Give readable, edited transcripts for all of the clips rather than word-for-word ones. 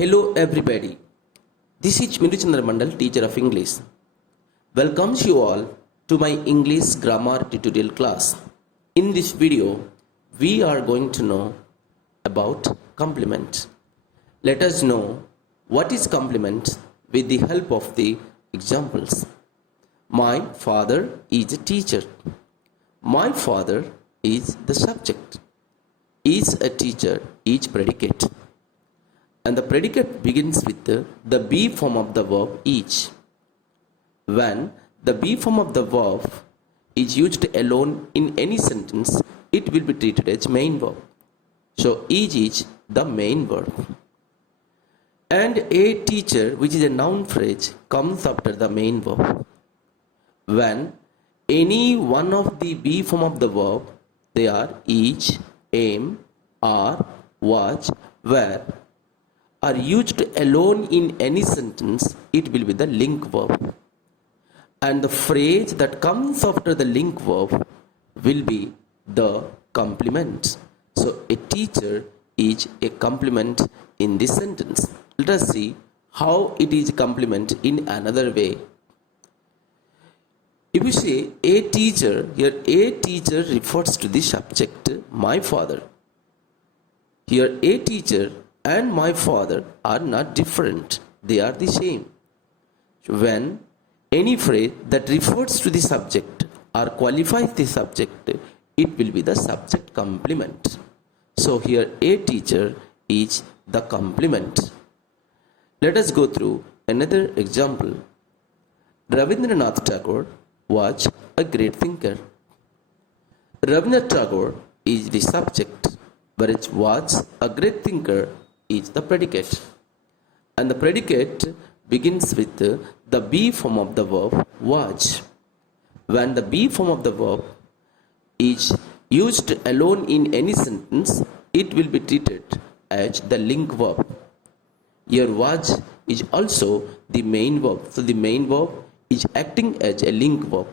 Hello everybody. This is Chandra Mandal, teacher of English. Welcomes you all to my English grammar tutorial class. In this video, we are going to know about complement. Let us know what is complement with the help of the examples. My father is a teacher. My father is the subject. Is a teacher is predicate. And the predicate begins with the be form of the verb each. When the be form of the verb is used alone in any sentence, it will be treated as main verb. So each is the main verb. And a teacher, which is a noun phrase, comes after the main verb. When any one of the be form of the verb, they are each, aim, are, was, were, are used alone in any sentence, it will be the link verb. And the phrase that comes after the link verb will be the complement. So a teacher is a complement in this sentence. Let us see how it is complement in another way. If you say a teacher, here a teacher refers to the subject my father. Here a teacher and my father are not different, they are the same. When any phrase that refers to the subject or qualifies the subject, it will be the subject complement. So here a teacher is the complement. Let us go through another example. Rabindranath Tagore was a great thinker. Rabindranath Tagore is the subject, whereas was a great thinker is the predicate. And the predicate begins with the be form of the verb was. When the be form of the verb is used alone in any sentence, it will be treated as the link verb. Here was is also the main verb. So the main verb is acting as a link verb.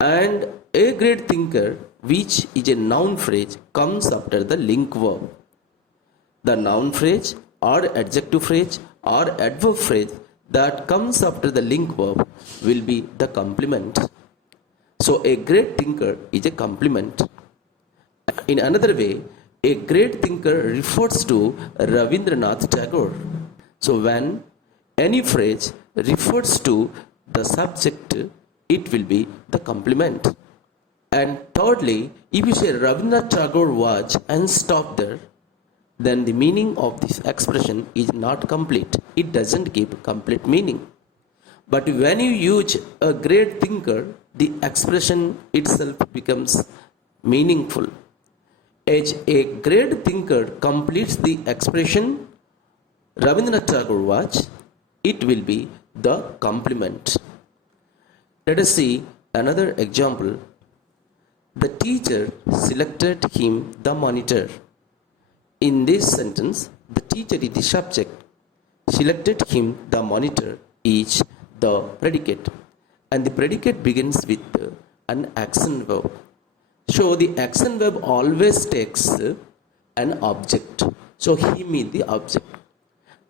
And a great thinker, which is a noun phrase, comes after the link verb. The noun phrase or adjective phrase or adverb phrase that comes after the link verb will be the complement. So a great thinker is a complement. In another way, a great thinker refers to Rabindranath Tagore. So when any phrase refers to the subject, it will be the complement. And thirdly, if you say Rabindranath Tagore was and stop there, then the meaning of this expression is not complete. It doesn't give complete meaning. But when you use a great thinker, the expression itself becomes meaningful. As a great thinker completes the expression Rabindranath Tagore was, it will be the complement. Let us see another example. The teacher selected him the monitor. In this sentence, the teacher is the subject, selected him the monitor is the predicate, and the predicate begins with an action verb. So the action verb always takes an object. So him is the object.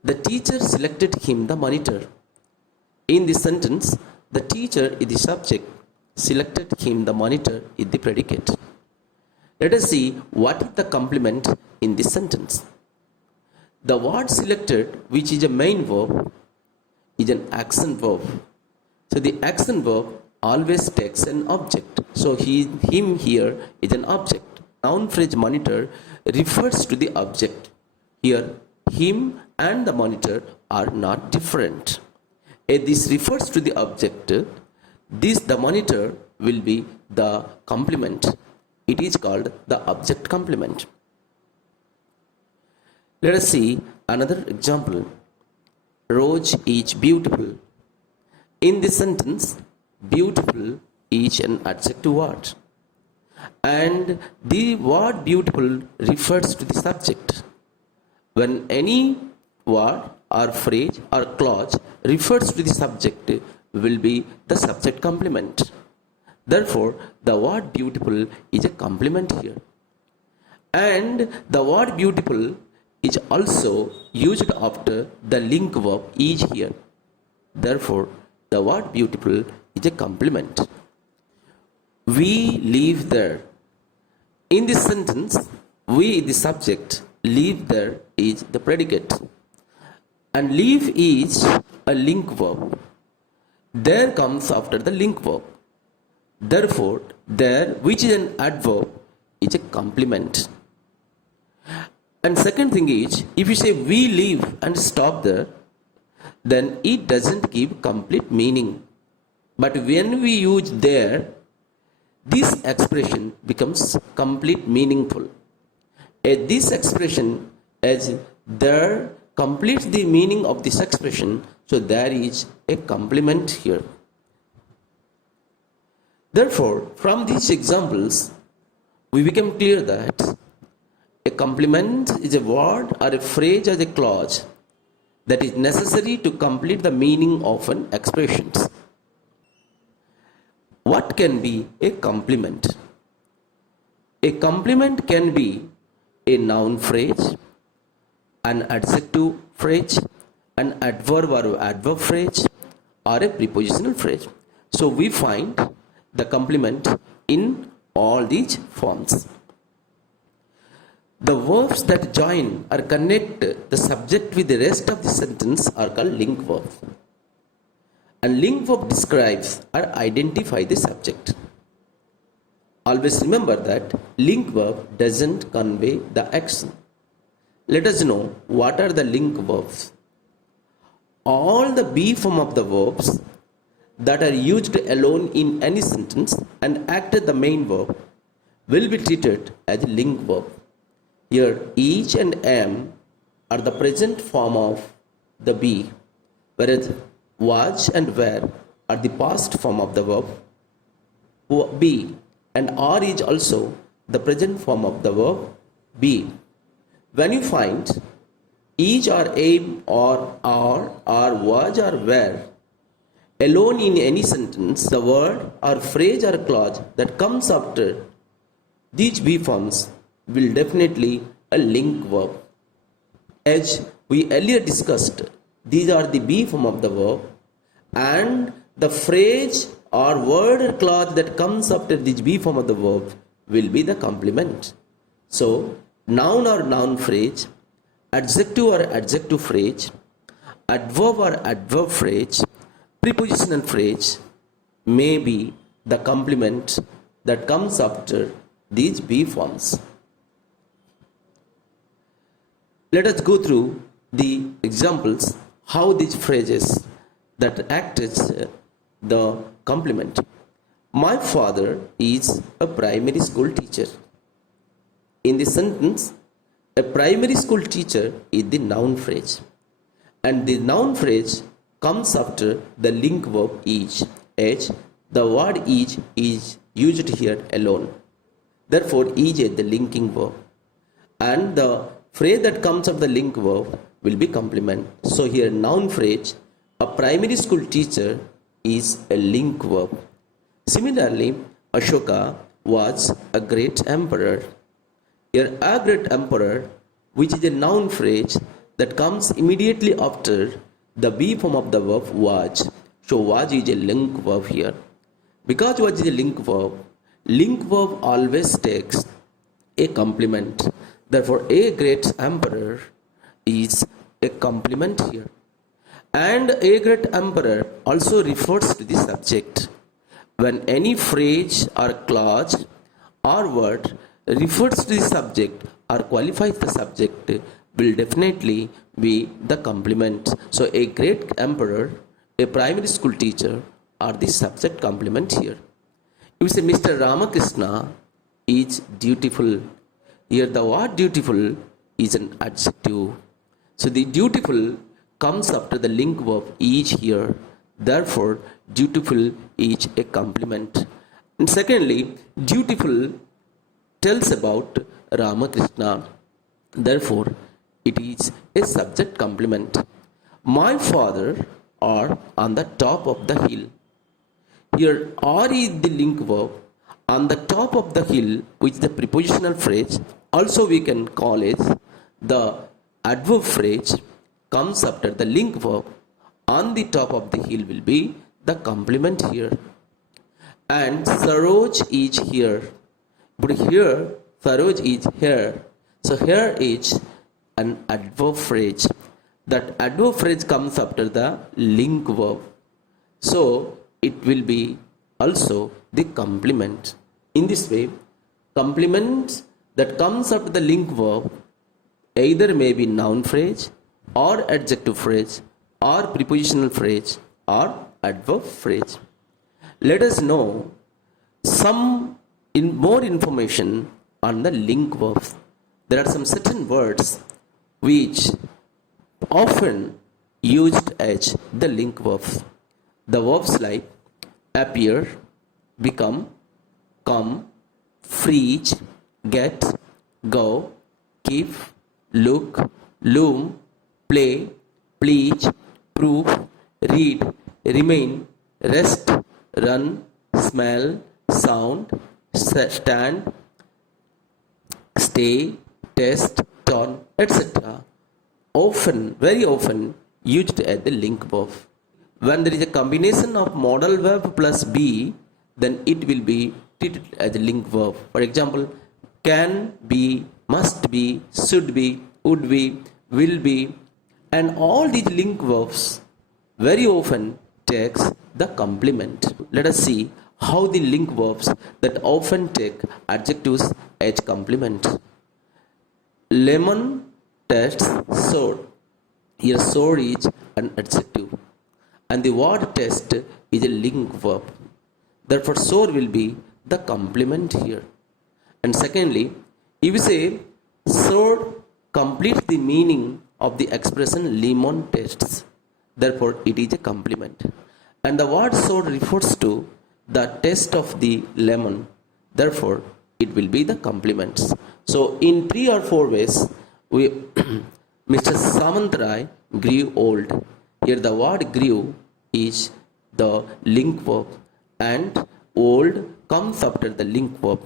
The teacher selected him the monitor. In this sentence, the teacher is the subject, selected him the monitor is the predicate. Let us see what is the complement in this sentence. The word selected, which is a main verb, is an action verb. So the action verb always takes an object. So him here is an object. Noun phrase monitor refers to the object. Here him and the monitor are not different. If this refers to the object, the monitor will be the complement. It is called the object complement. Let us see another example. Rose is beautiful. In this sentence, beautiful is an adjective word. And the word beautiful refers to the subject. When any word or phrase or clause refers to the subject, will be the subject complement. Therefore, the word beautiful is a complement here. And the word beautiful is also used after the link verb is here. Therefore, the word beautiful is a complement. We live there. In this sentence, we, the subject, live there is the predicate. And live is a link verb. There comes after the link verb. Therefore, there, which is an adverb, is a complement. And second thing is, if you say we live and stop there, then it doesn't give complete meaning. But when we use there, this expression becomes complete meaningful. This expression as there completes the meaning of this expression, so there is a complement here. Therefore, from these examples, we become clear that a complement is a word or a phrase or a clause that is necessary to complete the meaning of an expression. What can be a complement? A complement can be a noun phrase, an adjective phrase, an adverb or adverb phrase, or a prepositional phrase. So we find the complement in all these forms. The verbs that join or connect the subject with the rest of the sentence are called link verbs. And link verb describes or identify the subject. Always remember that link verb doesn't convey the action. Let us know what are the link verbs. All the be form of the verbs that are used alone in any sentence and act as the main verb will be treated as link verb. Here, each and am are the present form of the be, whereas was and were are the past form of the verb be, and are is also the present form of the verb be. When you find each or am or are or was or were alone in any sentence, the word or phrase or clause that comes after these be forms will definitely a link verb. As we earlier discussed, these are the be form of the verb, and the phrase or word or clause that comes after this be form of the verb will be the complement. So, noun or noun phrase, adjective or adjective phrase, adverb or adverb phrase, prepositional phrase may be the complement that comes after these be forms. Let us go through the examples how these phrases that act as the complement. My father is a primary school teacher. In this sentence, a primary school teacher is the noun phrase, and the noun phrase comes after the link verb is, as the word is used here alone. Therefore, is the linking verb, and the phrase that comes after the link verb will be complement. So here noun phrase, a primary school teacher, is a link verb. Similarly, Ashoka was a great emperor. Here a great emperor, which is a noun phrase that comes immediately after the be form of the verb was. So was is a link verb here. Because was is a link verb always takes a complement. Therefore, a great emperor is a complement here. And a great emperor also refers to the subject. When any phrase or clause or word refers to the subject or qualifies the subject, will definitely be the complement. So, a great emperor, a primary school teacher are the subject complement here. If you say Mr. Ramakrishna is dutiful, here the word dutiful is an adjective. So the dutiful comes after the link verb is here. Therefore, dutiful is a complement. And secondly, dutiful tells about Ramakrishna. Therefore, it is a subject complement. My father are on the top of the hill. Here, are is the link verb. On the top of the hill, which is the prepositional phrase, also we can call it the adverb phrase comes after the link verb on the top of the hill will be the complement here. And Saroj is here. But here, Saroj is here. So here is an adverb phrase. That adverb phrase comes after the link verb. So it will be also the complement. In this way, complement that comes after the link verb either may be noun phrase or adjective phrase or prepositional phrase or adverb phrase. Let us know some more information on the link verbs. There are some certain words which often used as the link verbs. The verbs like appear, become, come, freeze, get, go, keep, look, loom, play, please, prove, read, remain, rest, run, smell, sound, stand, stay, test, turn, etc. Often, very often used as the link verb. When there is a combination of modal verb plus be, then it will be treated as a link verb. For example, can be, must be, should be, would be, will be, and all these link verbs very often takes the complement. Let us see how the link verbs that often take adjectives as complement. Lemon tastes sour. Here sour is an adjective and the word taste is a link verb. Therefore sour will be the complement here. And secondly, if we say sour completes the meaning of the expression lemon tastes, therefore it is a complement. And the word sour refers to the taste of the lemon, therefore it will be the complements. So in 3 or 4 ways, Mr. Samantrai grew old. Here the word grew is the link verb and old comes after the link verb.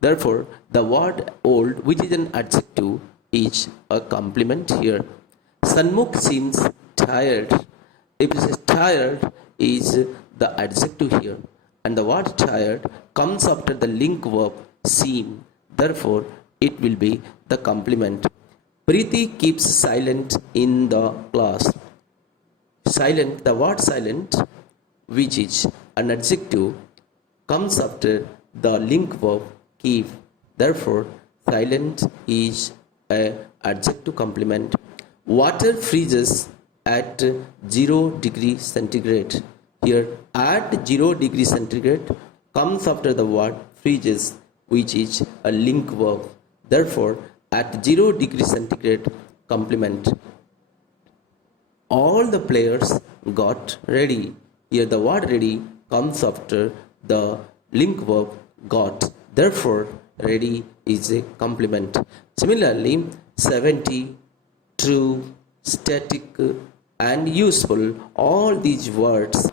Therefore, the word old, which is an adjective, is a complement here. Sanmukh seems tired. If it says tired is the adjective here. And the word tired comes after the link verb seem. Therefore, it will be the complement. Preeti keeps silent in the class. Silent, the word silent, which is an adjective, comes after the link verb keep. Therefore, silent is an adjective complement. Water freezes at 0 degrees centigrade. Here, at 0 degrees centigrade comes after the word freezes, which is a link verb. Therefore, at 0 degrees centigrade complement. All the players got ready. Here the word ready comes after the link verb got. Therefore, ready is a complement. Similarly, 70, true, static, and useful, all these words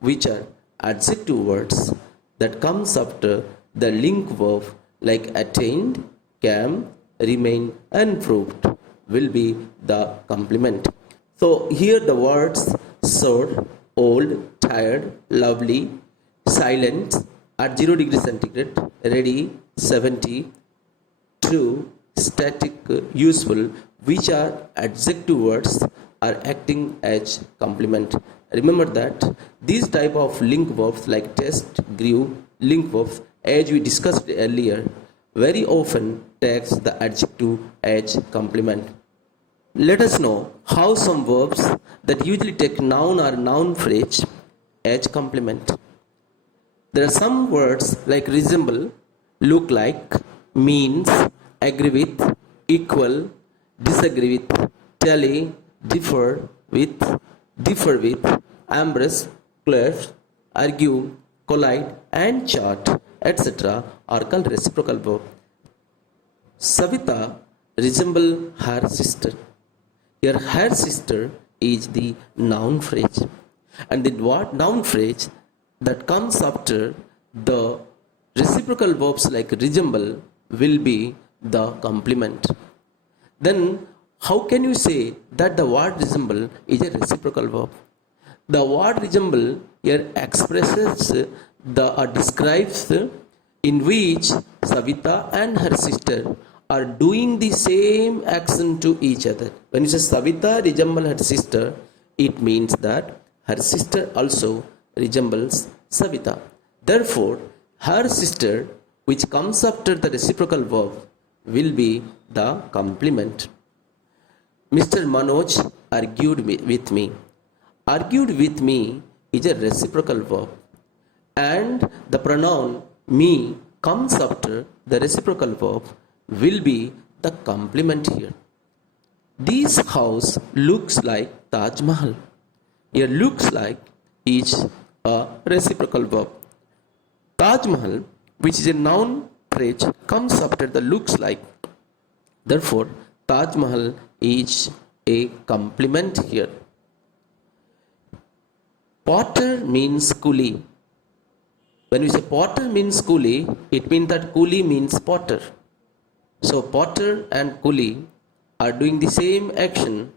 which are adjective words that comes after the link verb like attained, came, remain, and proved will be the complement. So here the words sour, old, tired, lovely, silent, at 0 degrees centigrade, ready, 70, true, static, useful, which are adjective words, are acting as complement. Remember that these type of link verbs like test, grew, link verbs, as we discussed earlier, very often takes the adjective as complement. Let us know how some verbs that usually take noun or noun phrase as complement. There are some words like resemble, look like, means, agree with, equal, disagree with, tally, differ with, embrace, cleft, argue, collide, and chart, etc. are called reciprocal verb. Savita resemble her sister. Here her sister is the noun phrase. And the what noun phrase that comes after the reciprocal verbs like resemble will be the complement. Then How can you say that the word resemble is a reciprocal verb? The word resemble here expresses the or describes in which Savita and her sister are doing the same action to each other. When you say Savita resemble her sister, it means that her sister also resembles Savita. Therefore, her sister, which comes after the reciprocal verb, will be the complement. Mr. Manoj argued with me. Argued with me is a reciprocal verb, and the pronoun me comes after the reciprocal verb will be the complement here. This house looks like Taj Mahal. Here looks like is a reciprocal verb. Taj Mahal, which is a noun phrase, comes after the looks like. Therefore, Taj Mahal is a complement here. Potter means coolie. When we say potter means coolie, it means that coolie means potter. So potter and coolie are doing the same action,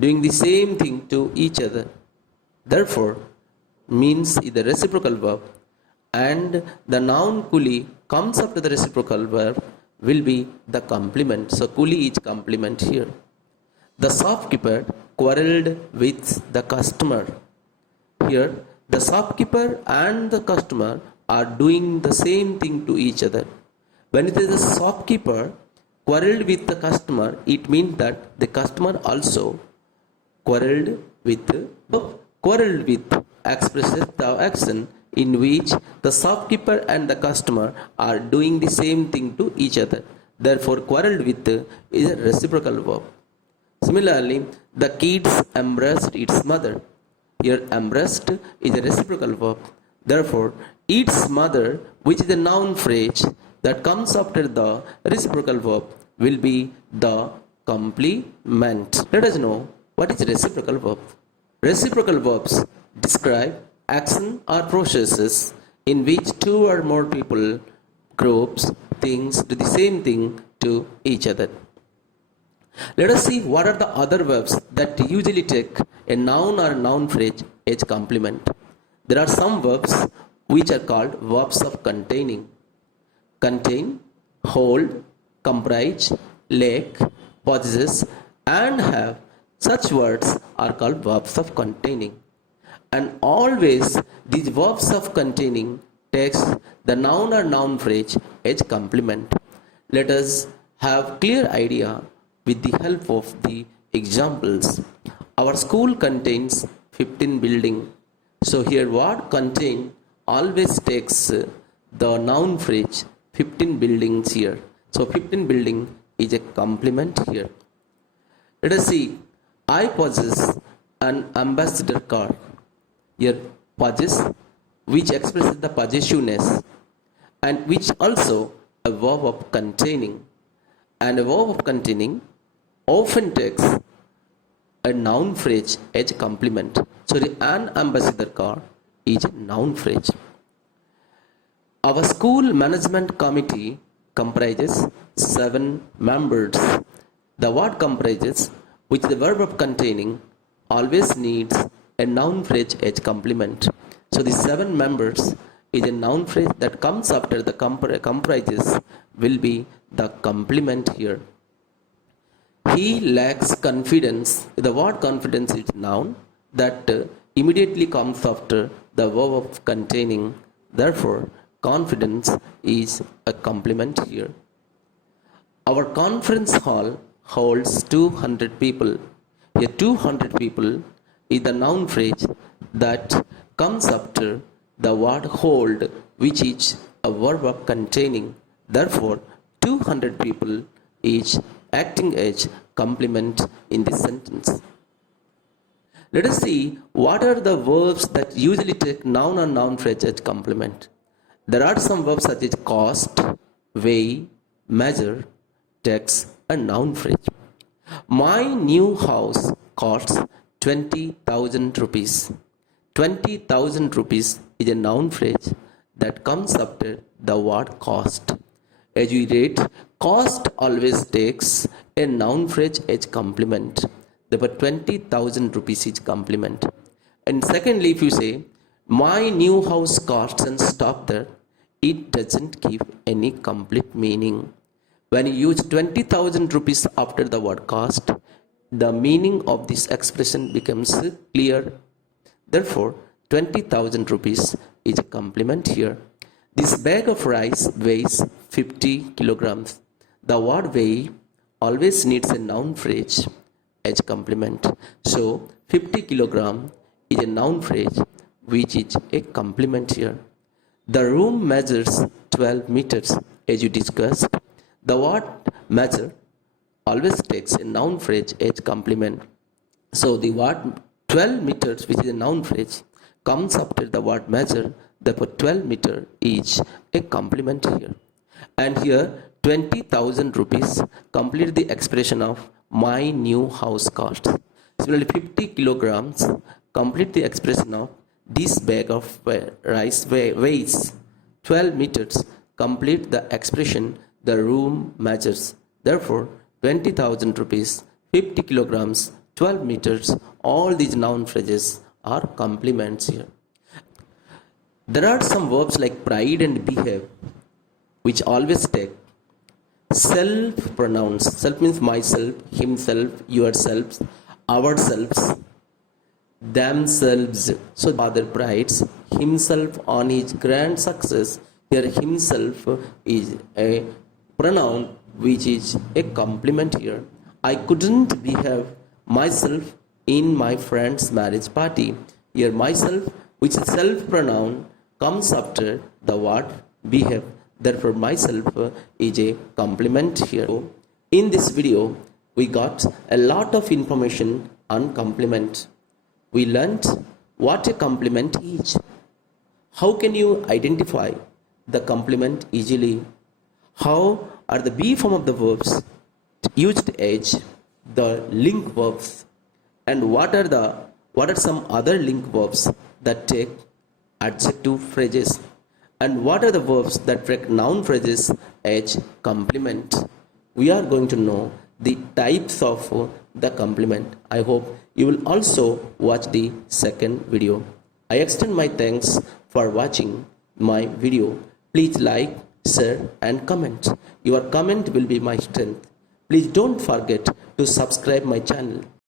doing the same thing to each other. Therefore, means is the reciprocal verb, and the noun coolie comes after the reciprocal verb will be the complement. So coolie is complement here. The shopkeeper quarreled with the customer. Here, the shopkeeper and the customer are doing the same thing to each other. When it is the shopkeeper quarreled with the customer, it means that the customer also quarreled with expresses the action in which the shopkeeper and the customer are doing the same thing to each other. Therefore, quarreled with is a reciprocal verb. Similarly, the kids embraced its mother. Here, embraced is a reciprocal verb. Therefore, its mother, which is a noun phrase that comes after the reciprocal verb, will be the complement. Let us know what is reciprocal verb. Reciprocal verbs describe action or processes in which two or more people, groups, things do the same thing to each other. Let us see what are the other verbs that usually take a noun or noun phrase as complement. There are some verbs which are called verbs of containing. Contain, hold, comprise, lack, possess, and have. Such words are called verbs of containing. And always these verbs of containing takes the noun or noun phrase as complement. Let us have clear idea with the help of the examples. Our school contains 15 buildings. So here word contain always takes the noun phrase 15 buildings here. So 15 building is a complement here. Let us see. I possess an ambassador car. Here possess, which expresses the possessiveness, and which also a verb of containing. And a verb of containing often takes a noun phrase as a complement. So the an ambassador car is a noun phrase. Our school management committee comprises 7 members. The word comprises, which the verb of containing, always needs a noun phrase as complement. So the 7 members is a noun phrase that comes after the comprises will be the complement here. He lacks confidence. The word confidence is noun that immediately comes after the verb of containing. Therefore, confidence is a complement here. Our conference hall holds 200 people. Here 200 people is the noun phrase that comes after the word hold, which is a verb of containing. Therefore, 200 people is acting as complement in this sentence. Let us see what are the verbs that usually take noun or noun phrase as complement. There are some verbs such as cost, weigh, measure, tax, and noun phrase. My new house costs 20,000 rupees. 20,000 rupees is a noun phrase that comes after the word cost. As we read, cost always takes a noun phrase as complement. Therefore, 20,000 rupees is complement. And secondly, if you say, my new house costs and stop there, it doesn't give any complete meaning. When you use 20,000 rupees after the word cost, the meaning of this expression becomes clear. Therefore, 20,000 rupees is a complement here. This bag of rice weighs 50 kilograms. The word weigh always needs a noun phrase as complement. So, 50 kilogram is a noun phrase which is a complement here. The room measures 12 meters as you discussed. The word measure always takes a noun phrase as complement. So the word 12 meters, which is a noun phrase, comes after the word measure. Therefore, 12 meter is a complement here. And here, 20,000 rupees complete the expression of my new house costs. Similarly, 50 kilograms complete the expression of this bag of rice weighs 12 meters. Complete the expression the room measures. Therefore, 20,000 rupees, 50 kilograms, 12 meters, all these noun phrases are complements here. There are some verbs like pride and behave which always take self pronouns. Self means myself, himself, yourselves, ourselves, themselves. So father prides himself on his grand success. Here himself is a pronoun which is a complement here. I couldn't behave myself in my friend's marriage party. Here myself, which is self pronoun, comes after the word behave. Therefore myself is a complement here. In this video, we got a lot of information on complement. We learnt what a complement is. How can you identify the complement easily? How are the be form of the verbs used as the link verbs? And what are some other link verbs that take adjective phrases? And what are the verbs that take noun phrases as complement? We are going to know the types of the complement. I hope you will also watch the second video. I extend my thanks for watching my video. Please like, share and comment. Your comment will be my strength. Please don't forget to subscribe my channel.